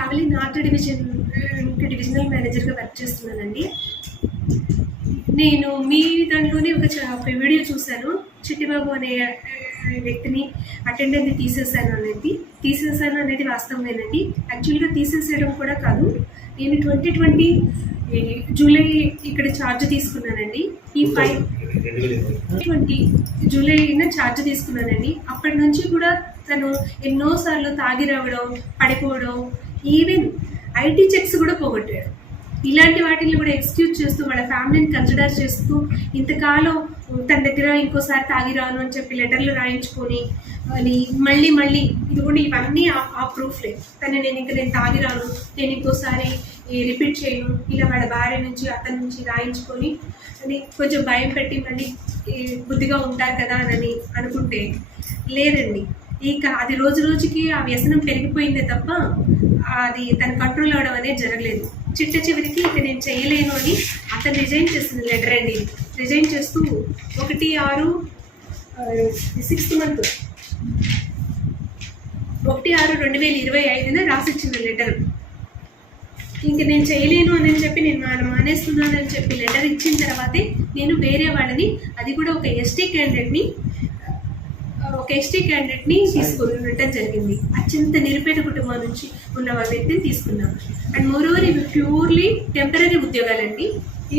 కావలి north divisional మేనేజర్గా work చేస్తున్నానండి. నేను మీ దాంట్లోనే ఒక వీడియో చూశాను. చిట్టిబాబు అనే వ్యక్తిని అటెండర్ని తీసేసాను అనేది వాస్తవమేనండి. యాక్చువల్గా తీసేసేయడం కూడా కాదు, నేను 2020 జూలై ఇక్కడ ఛార్జ్ తీసుకున్నానండి. ఈ 2020 జూలైన ఛార్జ్ తీసుకున్నానండి. అప్పటి నుంచి కూడా తను ఎన్నోసార్లు తాగి రావడం, పడిపోవడం, ఈవెన్ ఐటీ చెక్స్ కూడా పోగొట్టాడు. ఇలాంటి వాటిని కూడా ఎక్స్క్యూజ్ చేస్తూ వాళ్ళ ఫ్యామిలీని కన్సిడర్ చేస్తూ ఇంతకాలం తన దగ్గర ఇంకోసారి తాగి రాను అని చెప్పి లెటర్లు రాయించుకొని మళ్ళీ ఇదిగోండి ఇవన్నీ ఆ ప్రూఫ్లే. నేను తాగి రాను, నేను ఇంకోసారి రిపీట్ చేయను, ఇలా వాళ్ళ భార్య నుంచి అతని నుంచి రాయించుకొని అని కొంచెం భయం పెట్టి మళ్ళీ బుద్ధిగా ఉంటారు కదా అని అనుకుంటే లేదండి. ఇక అది రోజు రోజుకి ఆ వ్యసనం పెరిగిపోయిందే తప్ప అది తన కంట్రోల్ అవడం అనేది జరగలేదు. చివరికి ఇక నేను చేయలేను అని అతను రిజైన్ చేస్తుంది లెటర్ అండి. రిజైన్ చేస్తూ 1/6 6th month 1/6/2025 రాసిచ్చింది లెటర్. ఇంక నేను చేయలేను అని చెప్పి నేను మానేస్తున్నానని చెప్పి లెటర్ ఇచ్చిన తర్వాతే నేను వేరే వాళ్ళని, అది కూడా ఒక ఎస్టీ క్యాండిడేట్ని తీసుకున్నట్టు జరిగింది. అత్యంత నిరుపేద కుటుంబం నుంచి ఉన్న వ్యక్తిని తీసుకున్నాను. అండ్ మోరోవర్ ఇవి ప్యూర్లీ టెంపరీ ఉద్యోగాలండి. ఈ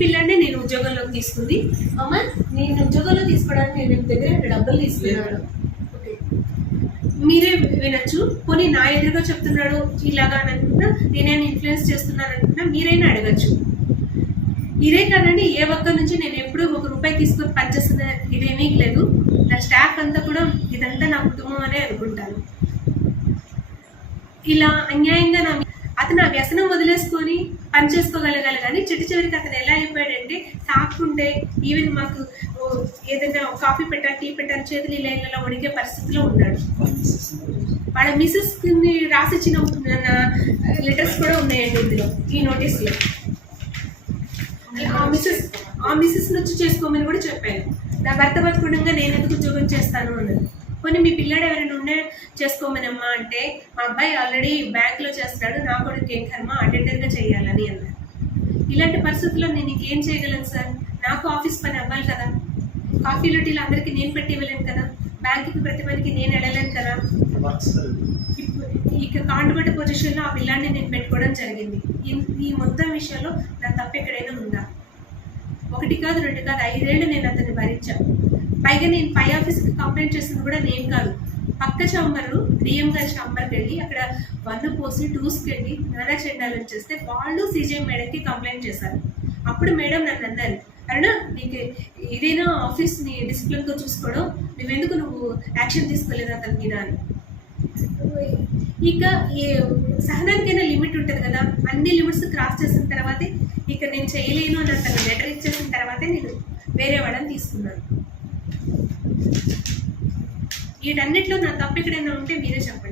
పిల్లాడినే నేను ఉద్యోగంలోకి తీసుకుంది. అమ్మ, నేను ఉద్యోగంలో తీసుకోవడానికి నేను దగ్గర డబ్బులు తీసుకున్నాను. ఓకే, మీరే వినొచ్చు. పోనీ నా ఎదురుగా చెప్తున్నాడు ఇలాగా అని అనుకున్నా, నేనైనా ఇన్ఫ్లుయెన్స్ చేస్తున్నాను అనుకున్నా మీరైనా అడగచ్చు. ఇదే కాదండి, ఏ ఒక్క నుంచి నేను ఎప్పుడూ ₹1 తీసుకొని పనిచేస్తున్న ఇదేమీ లేదు. నా స్టాఫ్ అంతా కూడా ఇదంతా నా కుటుంబం అనే అనుకుంటాను. ఇలా అన్యాయంగా అతను ఆ వ్యసనం వదిలేసుకొని పని చేసుకోగలగాలి. కానీ చివరికి అతను ఎలా అయిపోయాడంటే, తాకుంటే ఈవెన్ మాకు ఏదైనా కాఫీ పెట్టాలి, టీ పెట్టాలి, చేతులు ఇలా వణికే పరిస్థితిలో ఉన్నాడు. వాళ్ళ మిసెస్ని రాసిచ్చిన లెటర్స్ కూడా ఉన్నాయండి ఇందులో, ఈ నోటీస్లో. ఆ మిసెస్ నుంచి చేసుకోమని కూడా చెప్పాను. నా భర్త బతుకుండగా నేను ఎందుకు ఉద్యోగం చేస్తాను అన్నది. కొన్ని మీ పిల్లాడు ఎవరైనా ఉండే చేసుకోమనమ్మా అంటే, మా అబ్బాయి ఆల్రెడీ బ్యాంక్లో చేస్తాడు, నా కొడుకు ఏం కర్మ అటెండర్గా చేయాలని అన్నారు. ఇలాంటి పరిస్థితుల్లో నేను ఇంకేం చేయగలను సార్? నాకు ఆఫీస్ పని అవ్వాలి కదా, కాఫీలో టీలు అందరికీ నేను పెట్టి ఇవ్వలేను కదా, బ్యాంకుకి ప్రతి పనికి నేను వెళ్ళలేను కదా. ఇక కాంటుబట్ట పొజిషన్లో ఆ పిల్లాడిని నేను పెట్టుకోవడం జరిగింది. ఈ మొత్తం విషయంలో నా తప్పు ఎక్కడైనా ఉందా? 1 కాదు 2 కాదు 5 ఏళ్ళు నేను అతన్ని భరించాను. పైగా నేను పై ఆఫీస్కి కంప్లైంట్ చేసింది కూడా నేను కాదు, పక్క ఛాంబర్లు డిఎం గారి ఛాంబర్కి వెళ్ళి అక్కడ 1 పోసి 2స్కి వెళ్ళి నానా చెండాలని చేస్తే వాళ్ళు సీజీఎం మేడంకి కంప్లైంట్ చేశారు. అప్పుడు మేడం నన్ను అన్నారు, అరుణ, నీకు ఇదేనా ఆఫీస్ని డిసిప్లిన్తో చూసుకోవడం, నువ్వు యాక్షన్ తీసుకోలేదు అతని మీద అని. ఇక సహనానికైనా లిమిట్ ఉంటుంది కదా. అన్ని లిమిట్స్ క్రాస్ చేసిన తర్వాతే ఇక నేను చేయలేను అని అతను లెటర్ ఇచ్చేసిన తర్వాతే నేను వేరే వాళ్ళని తీసుకున్నాను. వీటన్నిటిలో నా తప్పు ఎక్కడైనా ఉంటే మీరే చెప్పండి.